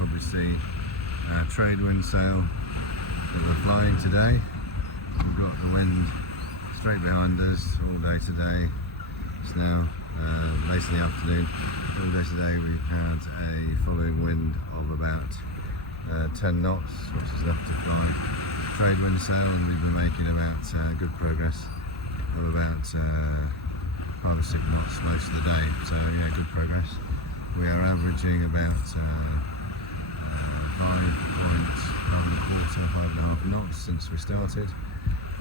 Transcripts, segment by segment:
probably see our trade wind sail that we're flying today. We've got the wind straight behind us all day today. It's now late in the afternoon. All day today we've had a following wind of about 10 knots, which is enough to fly trade wind sail, and we've been making about good progress of about 5 or 6 knots most of the day. So yeah, good progress. We are averaging about 5.5 knots since we started,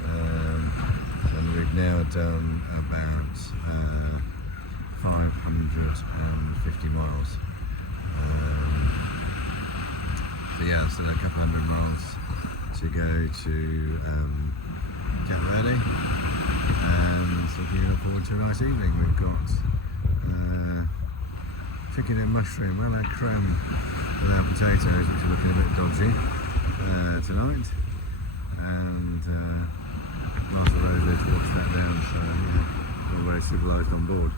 and we've now done about 550 miles. So yeah, still a couple hundred miles to go to Cape Verde, and looking forward to a nice evening. We've got chicken and mushroom a la creme with our potatoes, which are looking a bit dodgy tonight, and whilst the road lift walks that down, so yeah, all very civilised on board.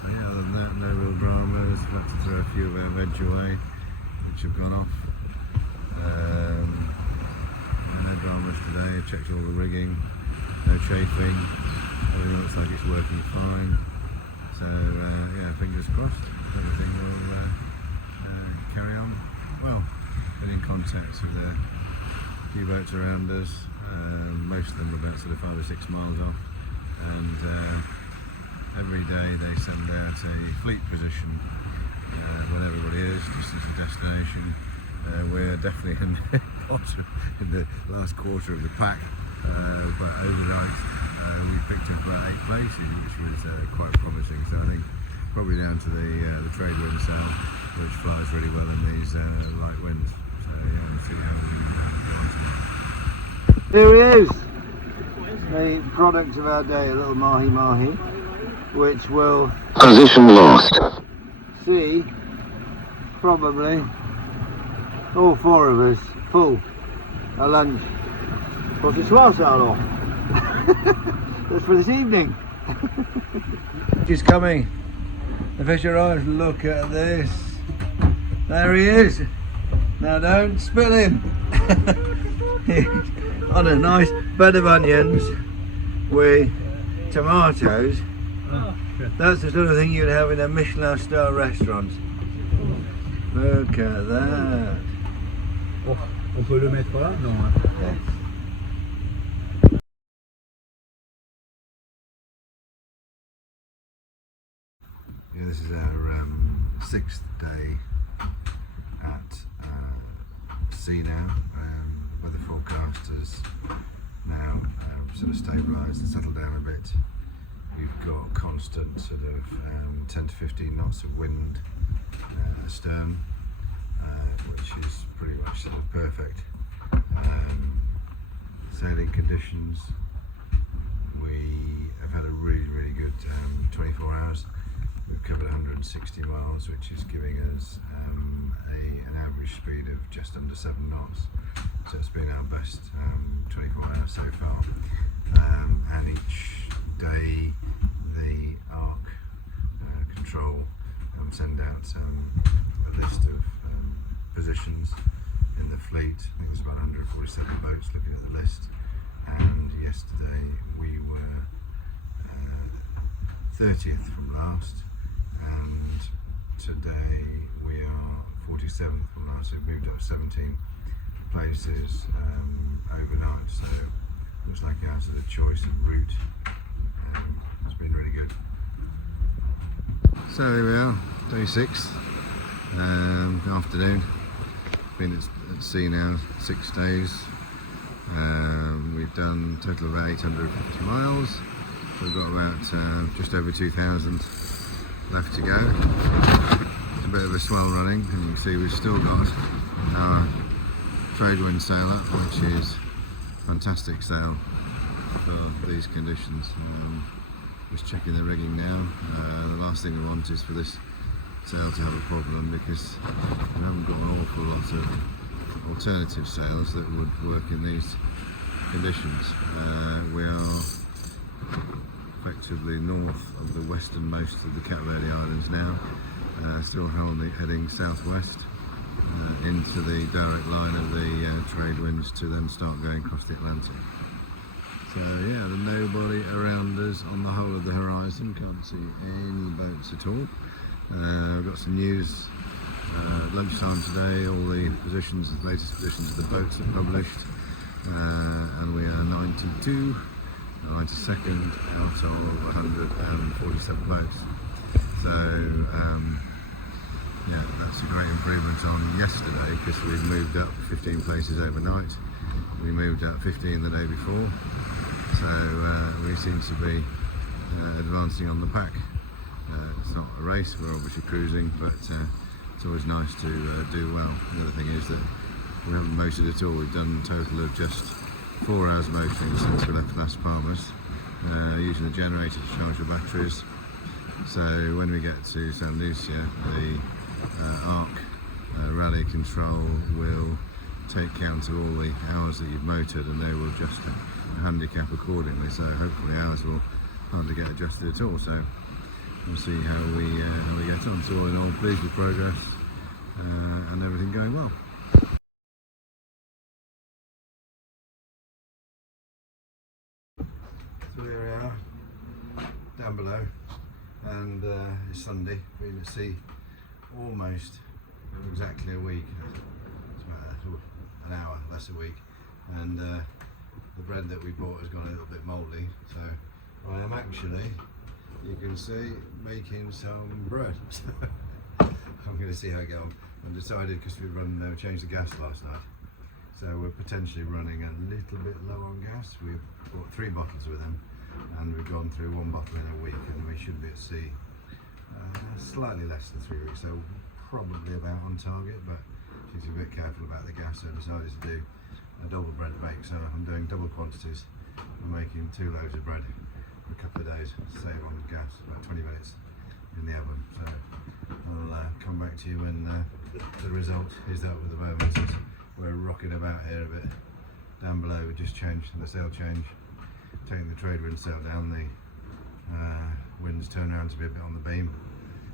But yeah, other than that, no real dramas. We've had to throw a few of our veg away, which have gone off. No dramas today. I checked all the rigging, no chafing, everything looks like it's working fine. So yeah, fingers crossed, everything will carry on well. Been in contact with a few boats around us, most of them are about sort of 5 or 6 miles off, and every day they send out a fleet position when everybody is, distance to destination. We're definitely in the bottom, in the last quarter of the pack, but overnight we picked up about 8 places, which was quite promising. So I think probably down to the trade wind sail, which flies really well in these light winds. So yeah, we'll see how we go on tomorrow. Here he is, the product of our day, a little mahi-mahi, which will Position lost. see probably all 4 of us full at lunch. Pour ce soir, ça alors. That's for this evening. He's coming. The fish arrives. Look at this. There he is. Now don't spill him. On a nice bed of onions with tomatoes. That's the sort of thing you'd have in a Michelin star restaurant. Look at that. Oh, on peut le mettre là? Non. Hein. Yes. Yeah, this is our 6th day at sea now. Weather forecast has now sort of stabilised and settled down a bit. We've got constant sort of 10 to 15 knots of wind astern, which is pretty much sort of perfect. Sailing conditions. We have had a really good 24 hours. We've covered 160 miles, which is giving us an average speed of just under 7 knots. So it's been our best 24 hours so far. And each day the ARC control send out a list of positions in the fleet. I think there's about 147 boats looking at the list, and yesterday we were 30th from last, and today we are 47th from last. So we've moved up 17 places overnight, so looks like our sort of choice of route has been really good. So here we are, day 6, afternoon. Been at sea now 6 days. We've done a total of about 850 miles. So we've got about just over 2,000 left to go. It's a bit of a swell running, and you can see we've still got our trade wind sail up, which is fantastic sail for these conditions. Just checking the rigging now. The last thing we want is for this sail to have a problem, because we haven't got an awful lot of alternative sails that would work in these conditions. We are effectively north of the westernmost of the Cape Verde Islands now, still heading southwest into the direct line of the trade winds to then start going across the Atlantic. So yeah, there's nobody around us on the whole of the horizon, can't see any boats at all. I've got some news lunchtime today, all the positions, the latest positions of the boats are published, and we are 92nd out of 147 boats. So yeah, that's a great improvement on yesterday, because we've moved up 15 places overnight. We moved up 15 the day before, so we seem to be advancing on the pack. It's not a race, we're obviously cruising, but it's always nice to do well. The other thing is that we haven't motored at all. We've done a total of just 4 hours motoring since we left Las Palmas, using the generator to charge the batteries. So when we get to San Lucia, the ARC rally control will take count of all the hours that you've motored, and they will adjust the handicap accordingly. So hopefully ours will hardly get adjusted at all. So we'll see how we get on. So all in all, pleased with progress and everything going well. So here we are, down below, and it's Sunday. We've been at sea almost exactly a week. It's about an hour, less a week, and the bread that we bought has gone a little bit mouldy. So I am actually, you can see, making some bread. I'm going to see how I get on. I decided, because we changed the gas last night, so we're potentially running a little bit low on gas. We bought 3 bottles with them, and we've gone through 1 bottle in a week, and we should be at sea slightly less than 3 weeks, so probably about on target, but she's a bit careful about the gas, so I decided to do a double bread bake. So I'm doing double quantities. I'm making 2 loaves of bread for a couple of days, save on gas, about 20 minutes in the oven. So I'll come back to you when the result is up. At the moment, we're rocking about here a bit. Down below we just changed the sail change, taking the trade wind sail down. The winds turn around to be a bit on the beam,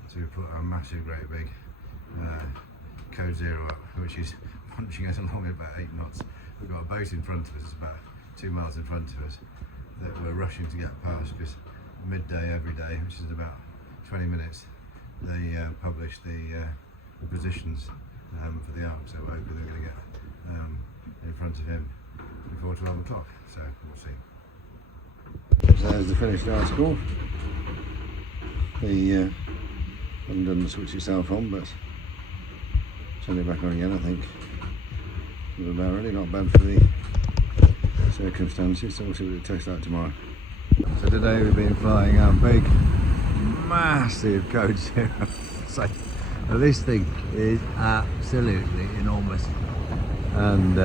so we put a massive, great big code 0 up, which is punching us along at about 8 knots. We've got a boat in front of us, it's about 2 miles in front of us, that we're rushing to get past, because midday every day, which is about 20 minutes, they publish the positions for the ARC, so we're hoping they're going to get in front of him before 12 o'clock, so we'll see. So there's the finished article. The haven't done the switch itself on, but turn it back on again, I think. Not about really, not bad for the circumstances, so we'll see what it tastes like tomorrow. So today we've been flying our big, massive code 0. So this thing is absolutely enormous, and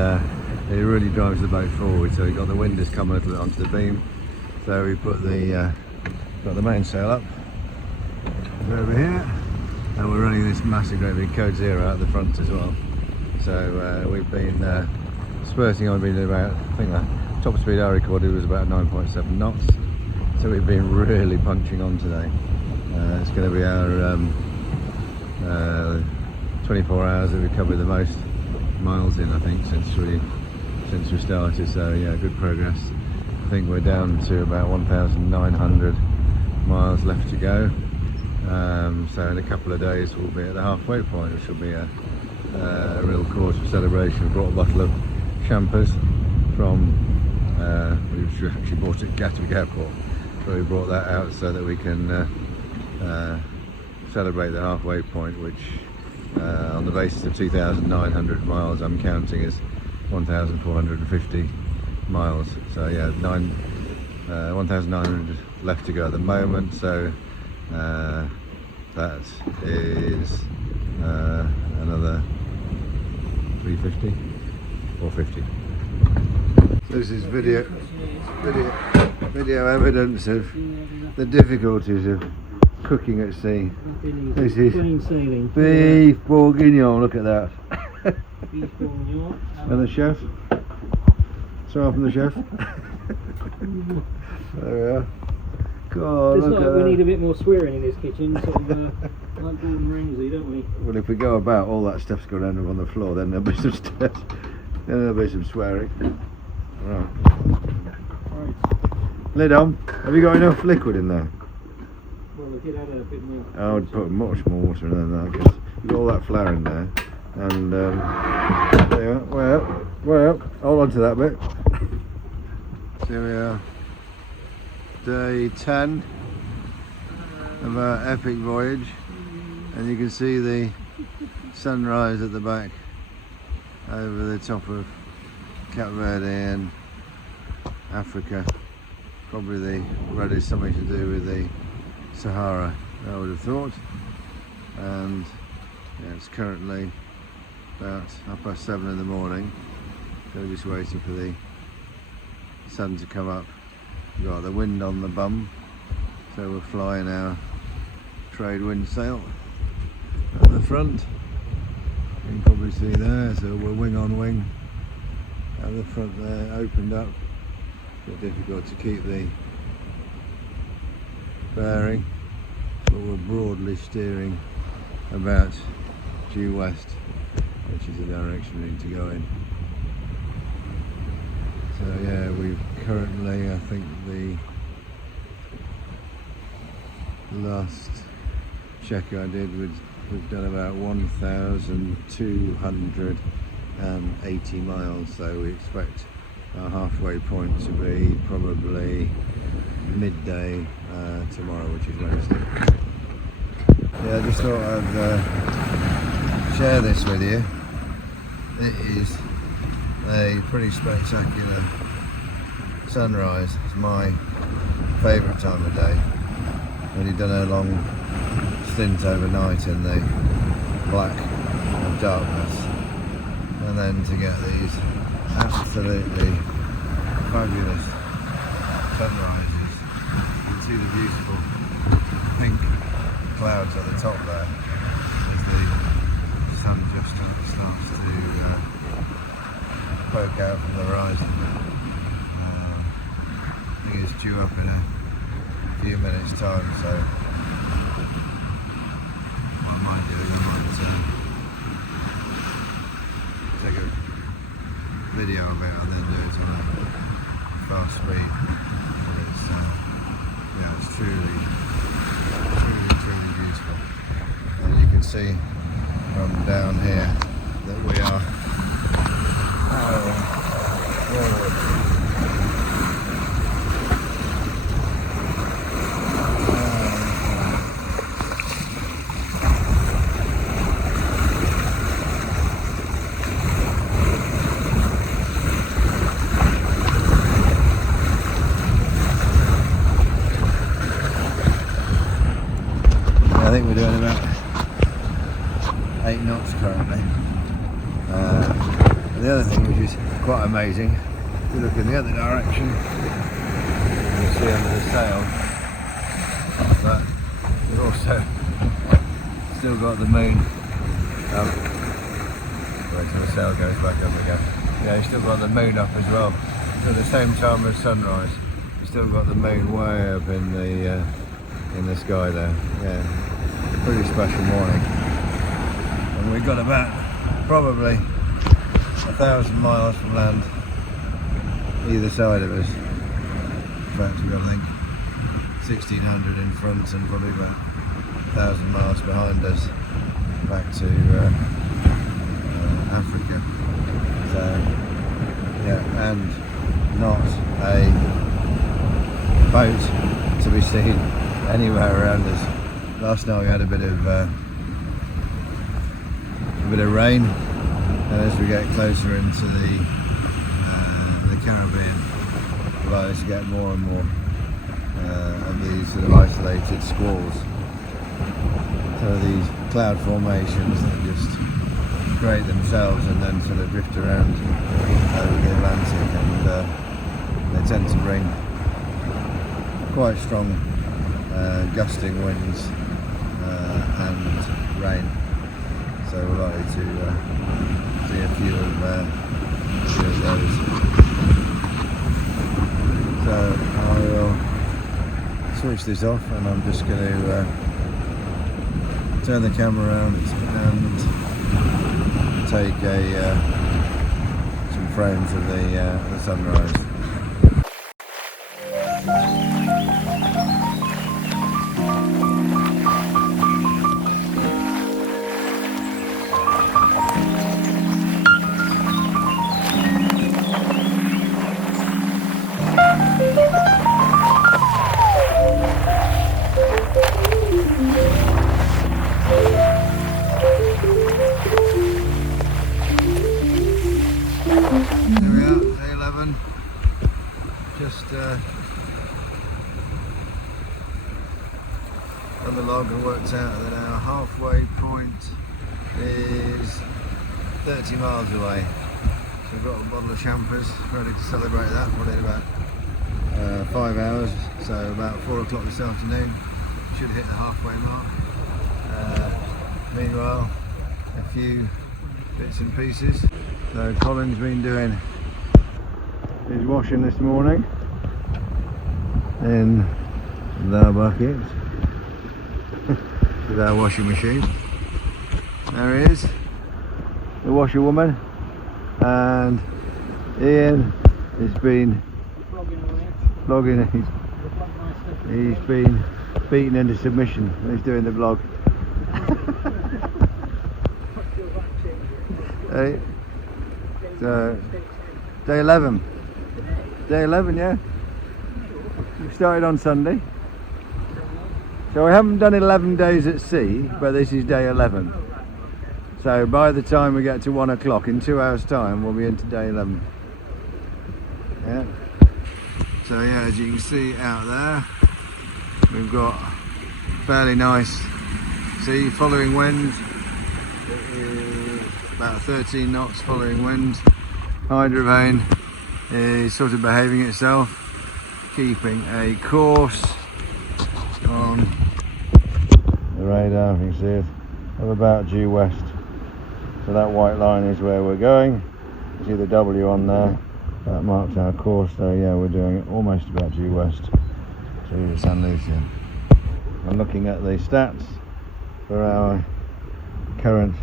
it really drives the boat forward. So we've got the wind has come a little bit onto the beam, so we put the got the mainsail up over here, and we're running this massive great big code 0 out the front as well. So we've been spurting on, been about, I think the top speed I recorded was about 9.7 knots, so we've been really punching on today. It's going to be our 24 hours that we covered the most miles in, I think, since we started. So yeah, good progress. I think we're down to about 1,900 miles left to go. So in a couple of days we'll be at the halfway point, which will be a real cause for celebration. We brought a bottle of champers from, we actually bought it at Gatwick Airport, but we brought that out so that we can celebrate the halfway point, which on the basis of 2,900 miles I'm counting as 1,450 miles. So yeah, 1,900 left to go at the moment, so that is another 350 or 50. So this is video evidence of the difficulties of cooking at sea. This is beef bourguignon, look at that. And the chef, so from the chef. There we are. God, Just look like at we that. need a bit more swearing in this kitchen, sort of like Gordon Ramsay, don't we? Well, if we go about, all that stuff's going to end up on the floor, then there'll be some then there'll be some swearing. Right. Right. Lid on. Have you got enough liquid in there? Well, I did add a bit more. I would put much more water in than that, because you've got all that flour in there. And there you are. Well, hold on to that bit. So here we are. Day 10 of our epic voyage, and you can see the sunrise at the back over the top of Cape Verde and Africa. Probably the something to do with the Sahara, I would have thought. And yeah, it's currently about 7:30 in the morning, so we're just waiting for the sun to come up. We've got the wind on the bum, so we're flying our trade wind sail at the front. You can probably see there, so we're wing on wing at the front there, opened up. Bit difficult to keep the bearing, but we're broadly steering about due west, which is the direction we need to go in. So yeah, we've currently, I think the last check I did, we've done about 1,280 miles, so we expect our halfway point to be probably midday tomorrow, which is Wednesday. Yeah, I just thought I'd share this with you. It is a pretty spectacular sunrise. It's my favourite time of day. When you've done a long stint overnight in the black of darkness, and then to get these absolutely fabulous sunrises. You can see the beautiful pink clouds at the top there as the sun just starts to poke out from the horizon. I think it's due up in a few minutes time, so what I might do is I might take a video of it and then do it on a fast speed. But it's yeah, it's truly beautiful, and you can see from down here that we are forward. I think we're doing about 8 knots currently. The other thing which is quite amazing, if you look in the other direction, you see under the sail that we've also still got the moon. Wait till the sail goes back up again. Yeah, you've still got the moon up as well. So at the same time as sunrise, you've still got the moon way up in the sky there. Yeah. Pretty special morning, and we've got about probably 1,000 miles from land either side of us. In fact, we've got, I think, 1,600 in front and probably about 1,000 miles behind us back to Africa. So yeah, and not a boat to be seen anywhere around us. Last night we had a bit of rain, and as we get closer into the Caribbean, we're likely to get more and more of these sort of isolated squalls. So these cloud formations that just create themselves and then sort of drift around over the Atlantic, and they tend to bring quite strong gusting winds and rain, so we're likely to see a few of those. So I will switch this off and I'm just going to turn the camera around and take some frames of the sunrise. On the log, and worked out that our halfway point is 30 miles away. So we've got a bottle of champers ready to celebrate that, probably in about 5 hours, so about 4 o'clock this afternoon. Should hit the halfway mark. Meanwhile, a few bits and pieces. So Colin's been doing his washing this morning in the bucket with our washing machine. There he is, the washerwoman, and Ian has been vlogging. He's been beaten into submission when he's doing the vlog. Hey, so day 11. Day 11, yeah. We started on Sunday. So we haven't done 11 days at sea, but this is day 11. So by the time we get to 1 o'clock, in 2 hours time, we'll be into day 11. Yeah. So yeah, as you can see out there, we've got fairly nice sea following wind. It is about 13 knots following wind. Hydrovane is sort of behaving itself, keeping a course on the radar, you can see it, of about due west. So that white line is where we're going. You see the W on there, that marks our course. So yeah, we're doing it almost about due west to San Lucia. I'm looking at the stats for our current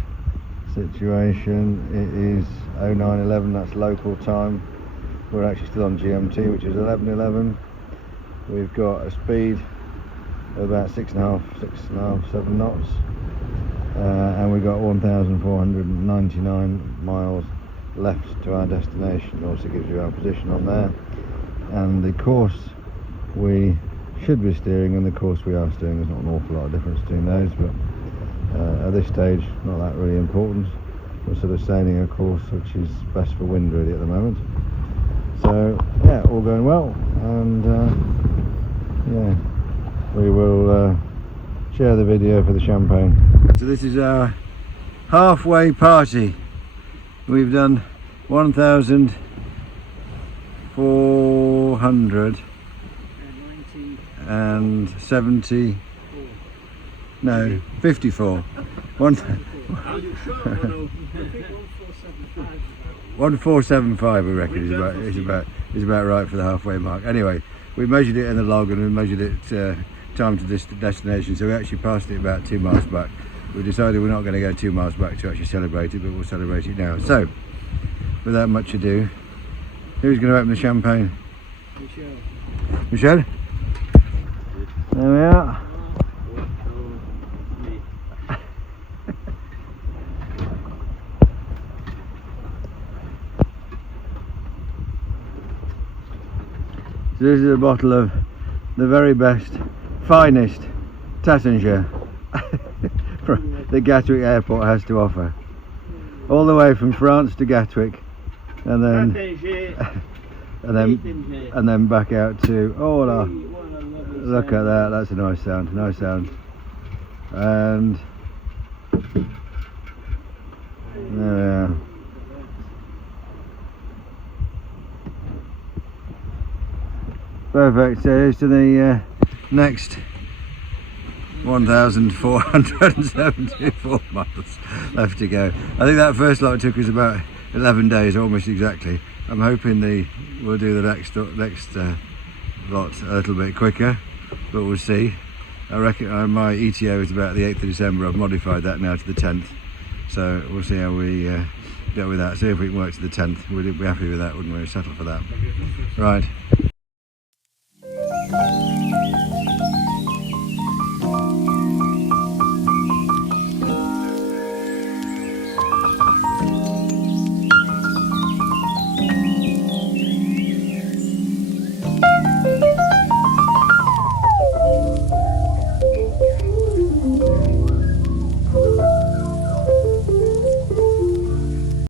situation. It is 09:11, that's local time. We're actually still on GMT, which is 11:11. We've got a speed of about 6.5, 7 knots, and we've got 1,499 miles left to our destination. It also gives you our position on there, and the course we should be steering and the course we are steering. There's not an awful lot of difference between those, but at this stage not that really important. We're sort of sailing a course which is best for wind really at the moment. So yeah, all going well, and yeah, we will share the video for the champagne. So this is our halfway party. We've done 1,470, no, 54. 1475 we reckon is about right for the halfway mark. Anyway, we measured it in the log and we measured it time to this destination, so we actually passed it about 2 miles back. We decided we're not going to go 2 miles back to actually celebrate it, but we'll celebrate it now. So without much ado, who's going to open the champagne? Michelle? There we are. So this is a bottle of the very best, finest Tassinger that Gatwick Airport has to offer. All the way from France to Gatwick, and then back out to look at that, that's a nice sound, and there we are. Perfect, so here's to the next 1,474 miles left to go. I think that first lot took us about 11 days, almost exactly. I'm hoping we'll do the next lot a little bit quicker. but we'll see. I reckon my ETO is about the 8th of December. I've modified that now to the 10th, so we'll see how we go with that. See if we can work to the 10th. We'd be happy with that, wouldn't we? Settle for that. Right.